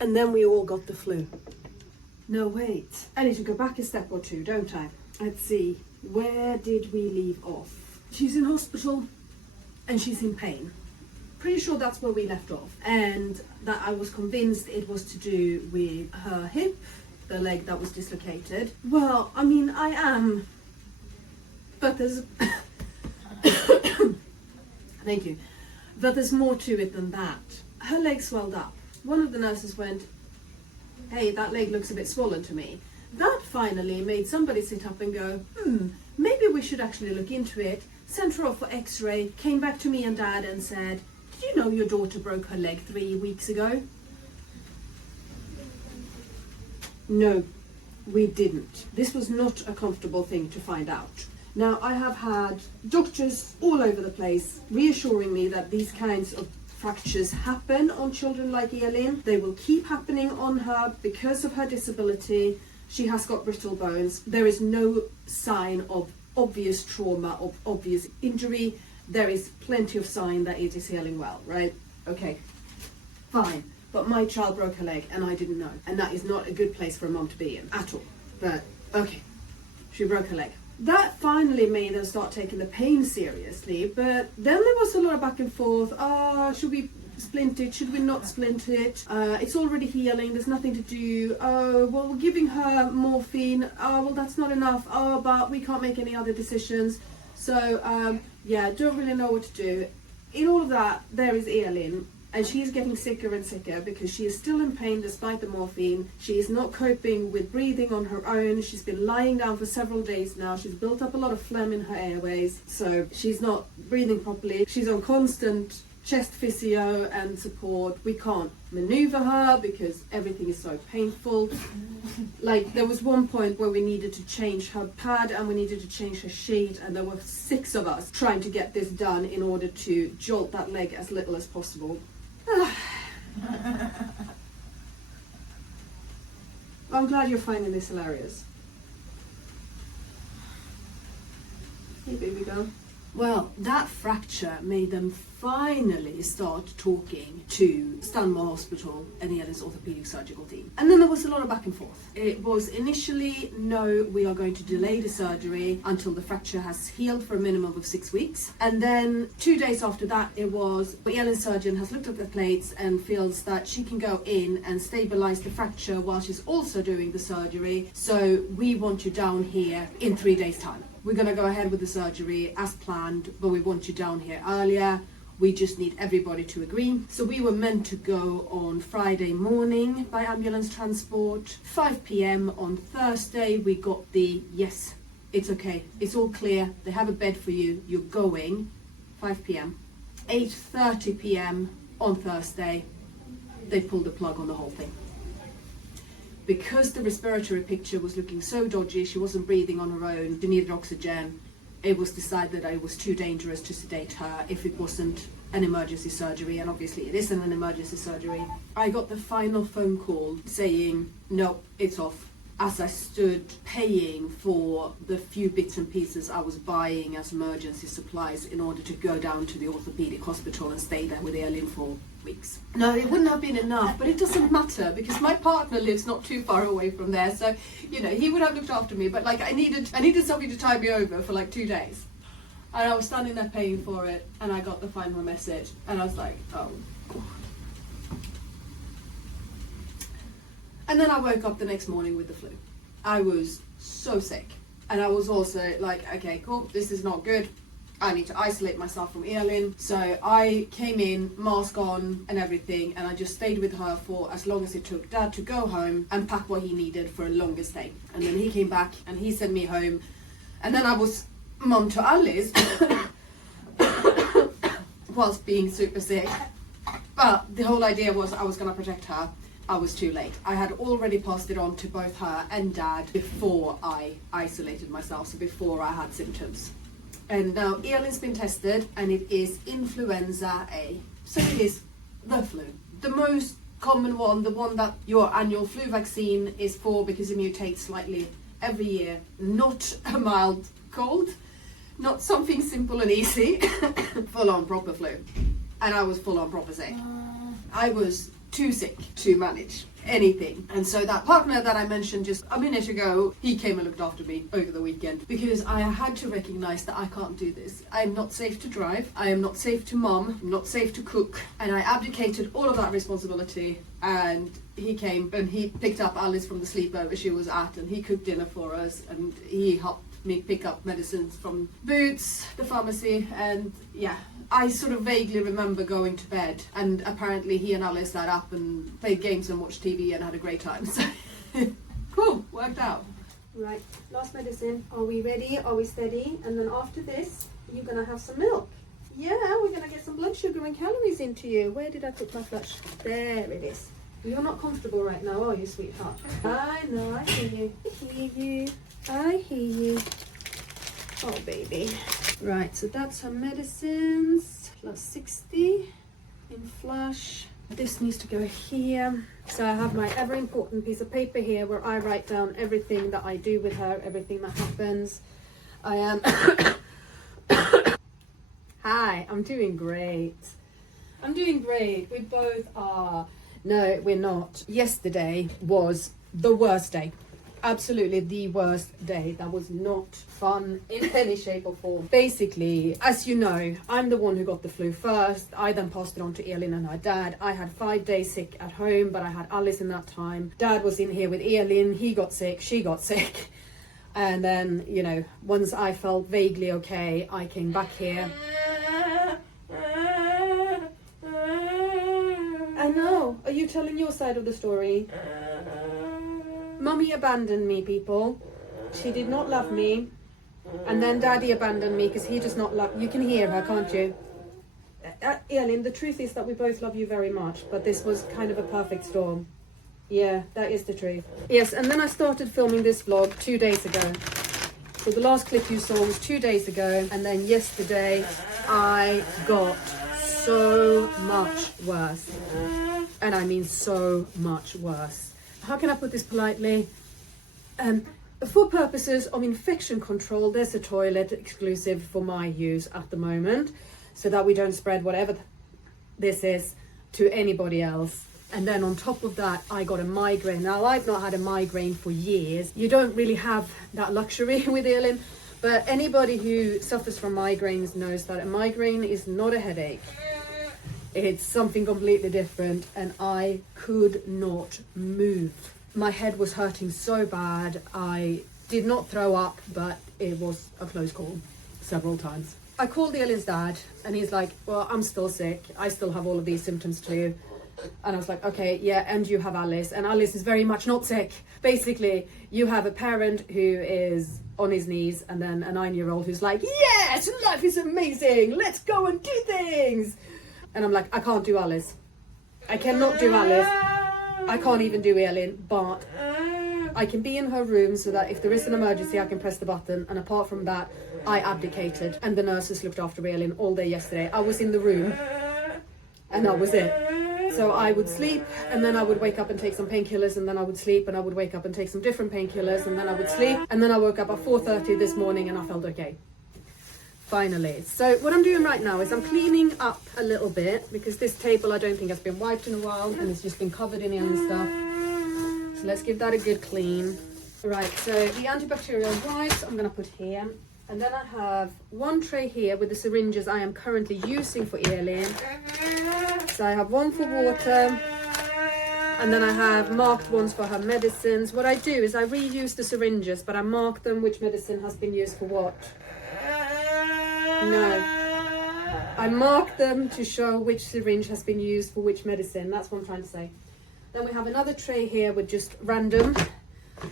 And then we all got the flu. No, wait. I need to go back a step or two, don't I? Let's see. Where did we leave off? She's in hospital and she's in pain. Pretty sure that's where we left off. And that I was convinced it was to do with her hip, the leg that was dislocated. Well, I mean, I am. But there's... Thank you. But there's more to it than that. Her leg swelled up. One of the nurses went, "Hey, that leg looks a bit swollen to me." That finally made somebody sit up and go, maybe we should actually look into it. Sent her off for x-ray, came back to me and Dad and said, "Did you know your daughter broke her leg 3 weeks ago?" No, we didn't. This was not a comfortable thing to find out. Now, I have had doctors all over the place reassuring me that these kinds of fractures happen on children like Elin. They will keep happening on her because of her disability. She has got brittle bones. There is no sign of obvious trauma, of obvious injury. There is plenty of sign that it is healing well, right? Okay, fine. But my child broke her leg and I didn't know. And that is not a good place for a mom to be in at all. But okay, she broke her leg. That finally made them start taking the pain seriously, but then there was a lot of back and forth. Should we splint it? Should we not splint it? It's already healing, there's nothing to do. Oh, well, we're giving her morphine. Oh, well, that's not enough. Oh, but we can't make any other decisions. So, yeah, don't really know what to do. In all of that, there is Elin. And she is getting sicker and sicker because she is still in pain despite the morphine. She is not coping with breathing on her own. She's been lying down for several days now. She's built up a lot of phlegm in her airways, so she's not breathing properly. She's on constant chest physio and support. We can't maneuver her because everything is so painful. Like, there was one point where we needed to change her pad and we needed to change her sheet, and there were 6 of us trying to get this done in order to jolt that leg as little as possible. I'm glad you're finding this hilarious. Hey, baby girl. Well, that fracture made them finally start talking to Stanmore Hospital and Elin's orthopedic surgical team. And then there was a lot of back and forth. It was initially, no, we are going to delay the surgery until the fracture has healed for a minimum of 6 weeks. And then 2 days after that, it was, Elin's surgeon has looked at the plates and feels that she can go in and stabilize the fracture while she's also doing the surgery. So we want you down here in 3 days' time. We're going to go ahead with the surgery as planned, but we want you down here earlier. We just need everybody to agree. So we were meant to go on Friday morning by ambulance transport. 5 p.m. on Thursday, we got the, yes, it's okay, it's all clear, they have a bed for you, you're going. 5 p.m. 8:30 p.m. on Thursday, they pulled the plug on the whole thing. Because the respiratory picture was looking so dodgy, she wasn't breathing on her own, she needed oxygen, it was decided that it was too dangerous to sedate her if it wasn't an emergency surgery, and obviously it isn't an emergency surgery. I got the final phone call saying, no, it's off. As I stood paying for the few bits and pieces I was buying as emergency supplies in order to go down to the orthopedic hospital and stay there with Elin for weeks. No, it wouldn't have been enough, but it doesn't matter because my partner lives not too far away from there, so you know, he would have looked after me, but like I needed somebody to tie me over for like 2 days. And I was standing there paying for it and I got the final message and I was like, oh God. And then I woke up the next morning with the flu. I was so sick. And I was also like, okay, cool, this is not good. I need to isolate myself from Elin. So I came in, mask on and everything, and I just stayed with her for as long as it took Dad to go home and pack what he needed for a longer stay. And then he came back and he sent me home. And then I was mum to Alice whilst being super sick. But the whole idea was I was going to protect her. I was too late. I had already passed it on to both her and Dad before I isolated myself, so before I had symptoms. And now Elin's been tested and it is influenza A. So it is the flu. The most common one, the one that your annual flu vaccine is for because it mutates slightly every year. Not a mild cold, not something simple and easy, full on proper flu. And I was full on proper sick. I was too sick to manage anything. And so that partner that I mentioned just a minute ago, he came and looked after me over the weekend because I had to recognize that I can't do this. I'm not safe to drive, I am not safe to mom, I'm not safe to cook, and I abdicated all of that responsibility. And he came and he picked up Alice from the sleepover she was at, and he cooked dinner for us, and he helped me pick up medicines from Boots, the pharmacy, and yeah. I sort of vaguely remember going to bed, and apparently he and Alice sat up and played games and watched TV and had a great time. So cool, worked out. Right, last medicine. Are we ready? Are we steady? And then after this, you're gonna have some milk. Yeah, we're gonna get some blood sugar and calories into you. Where did I put my flush? There it is. You're not comfortable right now, are you, sweetheart? I know, I hear you. I hear you. I hear you. Oh, baby. Right, so that's her medicines, plus 60 in flush. This needs to go here. So I have my ever important piece of paper here where I write down everything that I do with her, everything that happens. I am... Hi, I'm doing great. I'm doing great. We both are. No, we're not. Yesterday was the worst day. Absolutely the worst day. That was not fun in any shape or form. Basically, as you know, I'm the one who got the flu first. I then passed it on to Elin and her dad. I had 5 days sick at home, but I had Alice in that time. Dad was in here with Elin. He got sick, she got sick. And then, you know, once I felt vaguely okay, I came back here. I know. Are you telling your side of the story? Mummy abandoned me, people. She did not love me. And then Daddy abandoned me because he does not love... You can hear her, can't you? Elin, the truth is that we both love you very much, but this was kind of a perfect storm. Yeah, that is the truth. Yes, and then I started filming this vlog 2 days ago. So the last clip you saw was 2 days ago, and then yesterday I got so much worse. And I mean so much worse. How can I put this politely? For purposes of infection control, there's a toilet exclusive for my use at the moment, so that we don't spread whatever this is to anybody else. And then on top of that, I got a migraine. Now, I've not had a migraine for years. You don't really have that luxury with Elin, but anybody who suffers from migraines knows that a migraine is not a headache. It's something completely different, and I could not move. My head was hurting so bad. I did not throw up, but it was a close call several times. I called Elin's dad, and he's like, well, I'm still sick. I still have all of these symptoms too. And I was like, okay, yeah, and you have Alice. And Alice is very much not sick. Basically, you have a parent who is on his knees, and then a 9-year-old who's like, yes, life is amazing. Let's go and do things. And I'm like, I can't do Alice. I cannot do Alice. I can't even do Elin, but I can be in her room so that if there is an emergency, I can press the button. And apart from that, I abdicated. And the nurses looked after Elin all day yesterday. I was in the room, and that was it. So I would sleep, and then I would wake up and take some painkillers, and then I would sleep, and I would wake up and take some different painkillers, and then I would sleep. And then I woke up at 4:30 this morning, and I felt okay. Finally. So what I'm doing right now is I'm cleaning up a little bit, because this table I don't think has been wiped in a while, and it's just been covered in Elin stuff. So let's give that a good clean. Right, so the antibacterial wipes I'm going to put here. And then I have one tray here with the syringes I am currently using for Elin. So I have one for water, and then I have marked ones for her medicines. What I do is I reuse the syringes, but I mark them which medicine has been used for what. No. I mark them to show which syringe has been used for which medicine. That's what I'm trying to say. Then we have another tray here with just random.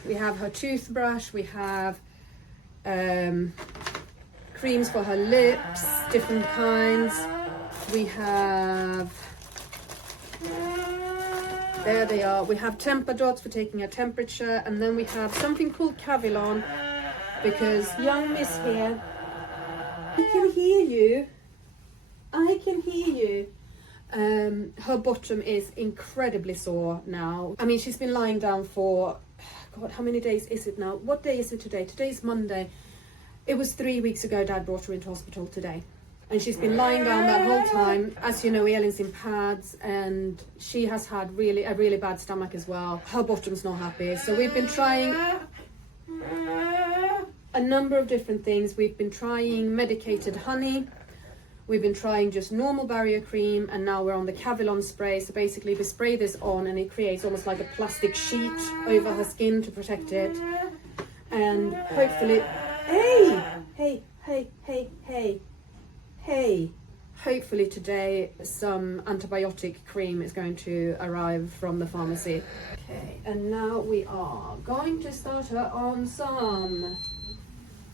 We have her toothbrush. We have creams for her lips, different kinds. We have... There they are. We have temper dots for taking her temperature. And then we have something called Cavilon, because young miss here... I can hear you. I can hear you. Her bottom is incredibly sore now. I mean, she's been lying down for, God, how many days is it now? What day is it today? Today's Monday. It was 3 weeks ago Dad brought her into hospital today. And she's been lying down that whole time. As you know, Elin's in pads and she has had a really bad stomach as well. Her bottom's not happy. So we've been trying a number of different things. We've been trying medicated honey. We've been trying just normal barrier cream, and now we're on the Cavilon spray. So basically we spray this on and it creates almost like a plastic sheet over her skin to protect it. And hopefully, hopefully today some antibiotic cream is going to arrive from the pharmacy. Okay, and now we are going to start her on some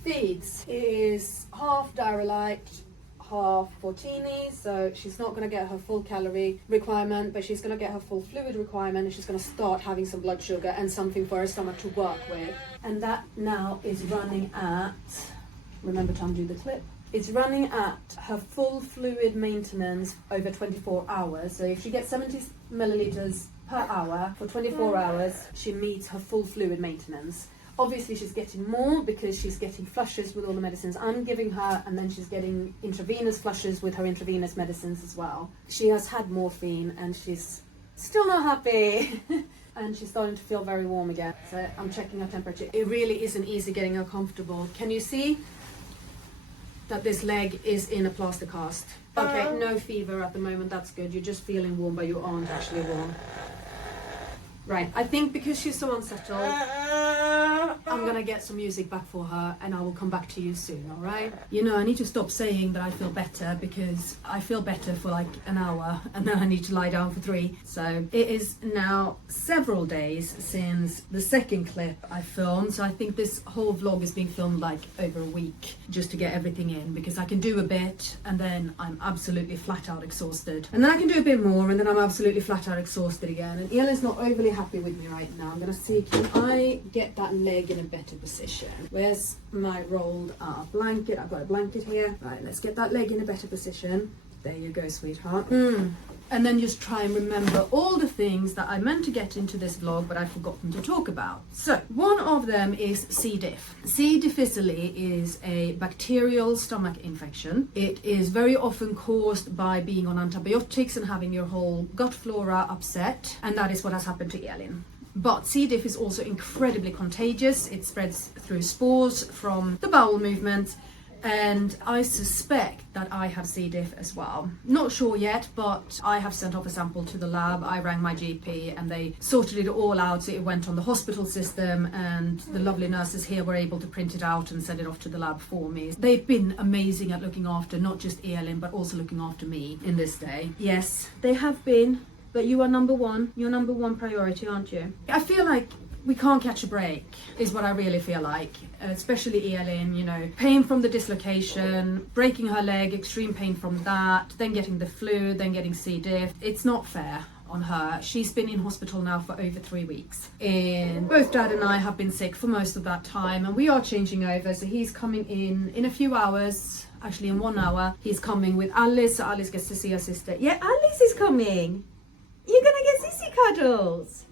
feeds. It is half Diarrhelite, half Fortini, so she's not going to get her full calorie requirement, but she's going to get her full fluid requirement, and she's going to start having some blood sugar and something for her stomach to work with. And that now is running at, remember to undo the clip, it's running at her full fluid maintenance over 24 hours. So if she gets 70 milliliters per hour for 24 hours, she meets her full fluid maintenance. Obviously she's getting more because she's getting flushes with all the medicines I'm giving her, and then she's getting intravenous flushes with her intravenous medicines as well. She has had morphine and she's still not happy. And she's starting to feel very warm again. So I'm checking her temperature. It really isn't easy getting her comfortable. Can you see that this leg is in a plaster cast? Okay, no fever at the moment, that's good. You're just feeling warm, but you aren't actually warm. Right, I think because she's so unsettled, I'm gonna get some music back for her and I will come back to you soon, alright? You know, I need to stop saying that I feel better, because I feel better for like an hour and then I need to lie down for 3. So it is now several days since the second clip I filmed, so I think this whole vlog is being filmed like over a week just to get everything in, because I can do a bit and then I'm absolutely flat out exhausted. And then I can do a bit more and then I'm absolutely flat out exhausted again. And Elin's not overly happy with me right now. I'm gonna see, can I get that leg in a better position? Where's my rolled up blanket? I've got a blanket here. Right, let's get that leg in a better position. There you go, sweetheart. And then just try and remember all the things that I meant to get into this vlog but I've forgotten to talk about. So one of them is C. diff. C. difficile is a bacterial stomach infection. It is very often caused by being on antibiotics and having your whole gut flora upset, and that is what has happened to Elin. But C. diff is also incredibly contagious. It spreads through spores from the bowel movement, and I suspect that I have C. diff as well. Not sure yet, but I have sent off a sample to the lab. I rang my GP and they sorted it all out, so it went on the hospital system, and the lovely nurses here were able to print it out and send it off to the lab for me. They've been amazing at looking after not just Elin but also looking after me in this day. Yes, they have been, but you are number one. You're number one priority, aren't you? I feel like we can't catch a break, is what I really feel like. Especially Elin, you know, pain from the dislocation, breaking her leg, extreme pain from that, then getting the flu, then getting C. diff. It's not fair on her. She's been in hospital now for over 3 weeks. And both Dad and I have been sick for most of that time, and we are changing over. So he's coming in a few hours. Actually, in 1 hour, he's coming with Alice, so Alice gets to see her sister. Yeah, Alice is coming. You're gonna get sissy cuddles.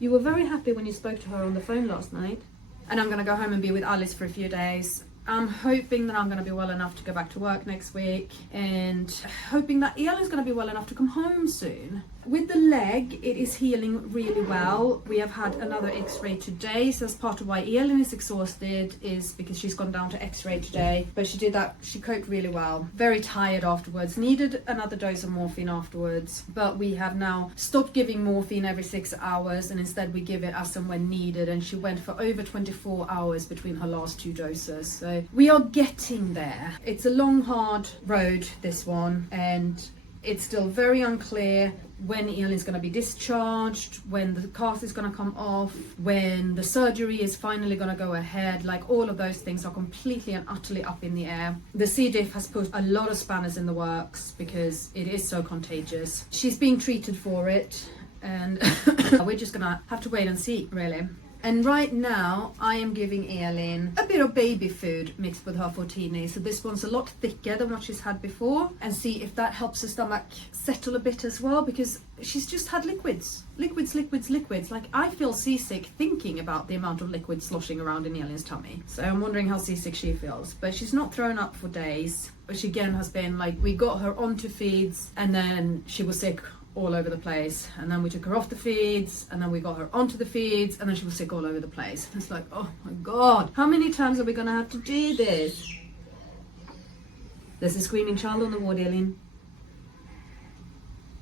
You were very happy when you spoke to her on the phone last night. And I'm going to go home and be with Alice for a few days. I'm hoping that I'm going to be well enough to go back to work next week, and hoping that Elin's going to be well enough to come home soon. With the leg, it is healing really well. We have had another x-ray today, so that's part of why Elin is exhausted, is because she's gone down to x-ray today. But she did that, she coped really well. Very tired afterwards, needed another dose of morphine afterwards, but we have now stopped giving morphine every 6 hours, and instead we give it as and when needed, and she went for over 24 hours between her last 2 doses. So we are getting there. It's a long, hard road, this one, and it's still very unclear when Elin's going to be discharged, when the cast is going to come off, when the surgery is finally going to go ahead. Like, all of those things are completely and utterly up in the air. The C. diff has put a lot of spanners in the works because it is so contagious. She's being treated for it, and we're just going to have to wait and see, really. And right now, I am giving Elin a bit of baby food mixed with her Fortini. So this one's a lot thicker than what she's had before. And see if that helps her stomach settle a bit as well, because she's just had liquids. Liquids. Like, I feel seasick thinking about the amount of liquid sloshing around in Elin's tummy. So I'm wondering how seasick she feels. But she's not thrown up for days. She again has been like, we got her onto feeds and then she was sick all over the place, and then we took her off the feeds and then we got her onto the feeds and then she was sick all over the place. It's like, oh my god, how many times are we gonna have to do this? There's a screaming child on the ward, Eileen.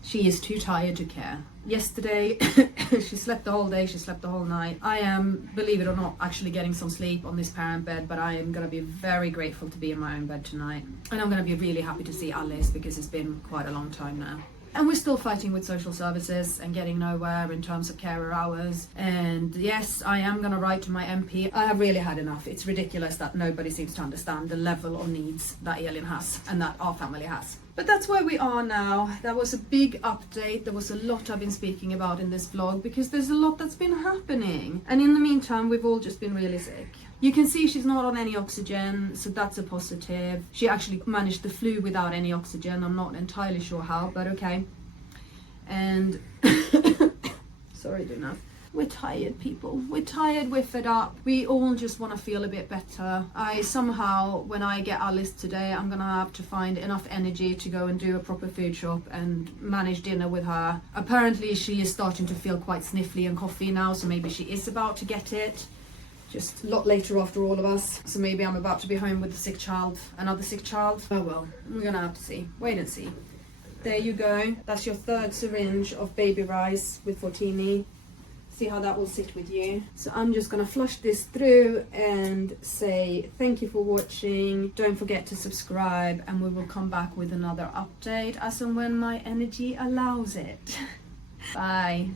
She is too tired to care. Yesterday, she slept the whole day, she slept the whole night. I am, believe it or not, actually getting some sleep on this parent bed, but I am going to be very grateful to be in my own bed tonight. And I'm going to be really happy to see Alice, because it's been quite a long time now. And we're still fighting with social services and getting nowhere in terms of carer hours. And yes, I am going to write to my MP. I have really had enough. It's ridiculous that nobody seems to understand the level of needs that Elin has and that our family has. But that's where we are now. That was a big update. There was a lot I've been speaking about in this vlog because there's a lot that's been happening. And in the meantime, we've all just been really sick. You can see she's not on any oxygen, so that's a positive. She actually managed the flu without any oxygen. I'm not entirely sure how, but okay. And sorry, Duna. We're tired, people. We're tired, we're fed up. We all just want to feel a bit better. When I get Alice today, I'm gonna have to find enough energy to go and do a proper food shop and manage dinner with her. Apparently she is starting to feel quite sniffly and coughy now, so maybe she is about to get it. Just a lot later after all of us. So maybe I'm about to be home with a sick child, another sick child. Oh well, we're gonna have to see. Wait and see. There you go. That's your third syringe of baby rice with Fortini. See how that will sit with you. So I'm just gonna flush this through and say thank you for watching. Don't forget to subscribe, and we will come back with another update as and when my energy allows it. Bye.